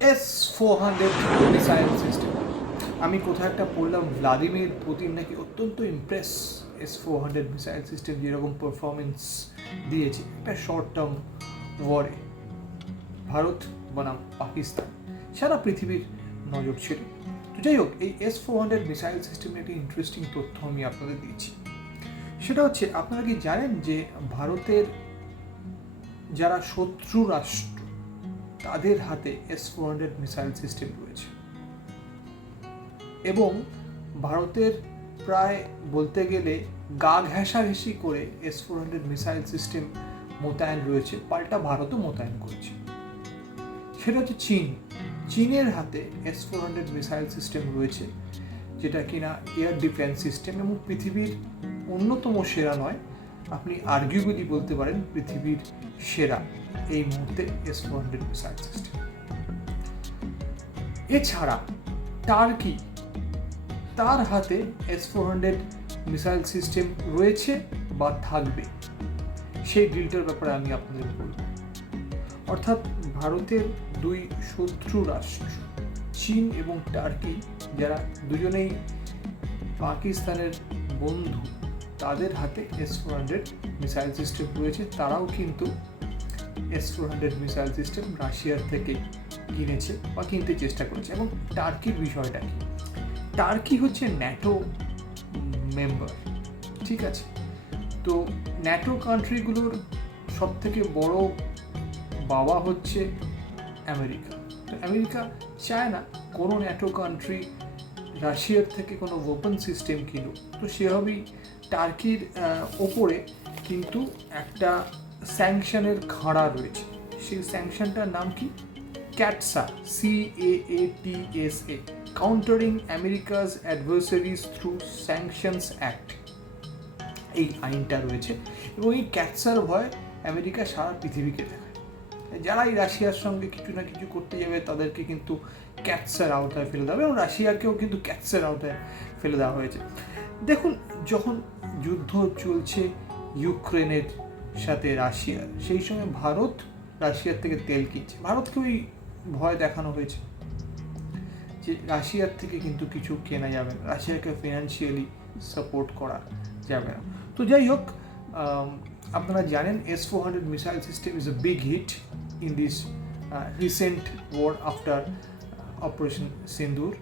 S four hundred missile system আমি কোথায় একটা পড়লাম, ভ্লাদিমির পুতিন নাকি অত্যন্ত impress S four hundred missile system যেরকম পারফরমেন্স দিয়েছে। একটা শর্ট টার্ম ওয়ারে ভারত বনাম পাকিস্তান। সারা পৃথিবীর নজর ছিল তো যাই হোক, এই এস ফোর হান্ড্রেড মিসাইল সিস্টেমের একটি ইন্টারেস্টিং তথ্য আমি আপনাদের দিচ্ছি। সেটা হচ্ছে, আপনারা কি জানেন যে ভারতের যারা শত্রু রাষ্ট্র তাদের হাতে S four hundred missile system রয়েছে। এবং ভারতের প্রায় বলতে গেলে গা ঘেঁষাঘেঁষি করে S four hundred missile system মোতায়েন রয়েছে, পাল্টা ভারতও মোতায়েন করছে। সেটা হচ্ছে চীন। চীনের হাতে S four hundred missile system রয়েছে, যেটা কিনা এয়ার ডিফেন্স সিস্টেম এবং পৃথিবীর অন্যতম সেরা নয় আপনি বলতে পারেন পৃথিবীর সেরা এই মুহূর্তে S four hundred missile system এছাড়া টার্কি তার হাতে S four hundred missile system রয়েছে বা থাকবে। সেই ডিলটার ব্যাপারে আমি আপনাদের বলব। অর্থাৎ ভারতের দুই শত্রু রাষ্ট্র, চীন এবং টার্কি, যারা দুজনেই পাকিস্তানের বন্ধু তাদের হাতে S four hundred missile system রয়েছে। তারাও কিন্তু S four hundred missile system রাশিয়ার থেকে কিনেছে বা কিনতে চেষ্টা করেছে। এবং টার্কির বিষয়টা কি? টার্কি হচ্ছে ন্যাটো মেম্বার ঠিক আছে? তো ন্যাটো কান্ট্রিগুলোর সব থেকে বড় বাবা হচ্ছে আমেরিকা। আমেরিকা চায় না কোনো ন্যাটো কান্ট্রি রাশিয়ার থেকে কোনো ওপেন সিস্টেম কিনুক। তো সেভাবেই টার্কির ওপরে কিন্তু একটা স্যাংশনের খাড়া রয়েছে। সেই স্যাংশনটার নাম কি? CAATSA C A A T S A countering America's adversaries through sanctions act এই আইনটা রয়েছে এবং এই ক্যাটসার ভয় আমেরিকা সারা পৃথিবীকে দেখায়। যারাই রাশিয়ার সঙ্গে কিছু না কিছু করতে যাবে, তাদেরকে কিন্তু ক্যাটসার আওতায় ফেলে দেওয়া এবং রাশিয়াকেও কিন্তু ক্যাটসার আওতায় ফেলে দেওয়া হয়েছে। দেখুন, যখন যুদ্ধ চলছে ইউক্রেনের সাথে রাশিয়ার, সেই সময় ভারত রাশিয়ার থেকে তেল কিনছে। ভারতকে ওই ভয় দেখানো হয়েছে যে রাশিয়ার থেকে কিন্তু কিছু কেনা যাবে না। রাশিয়াকে ফিনান্সিয়ালি সাপোর্ট করা যাবে না। তো যাই হোক আপনারা জানেন S four hundred missile system is a big hit in this recent war after operation Sindoor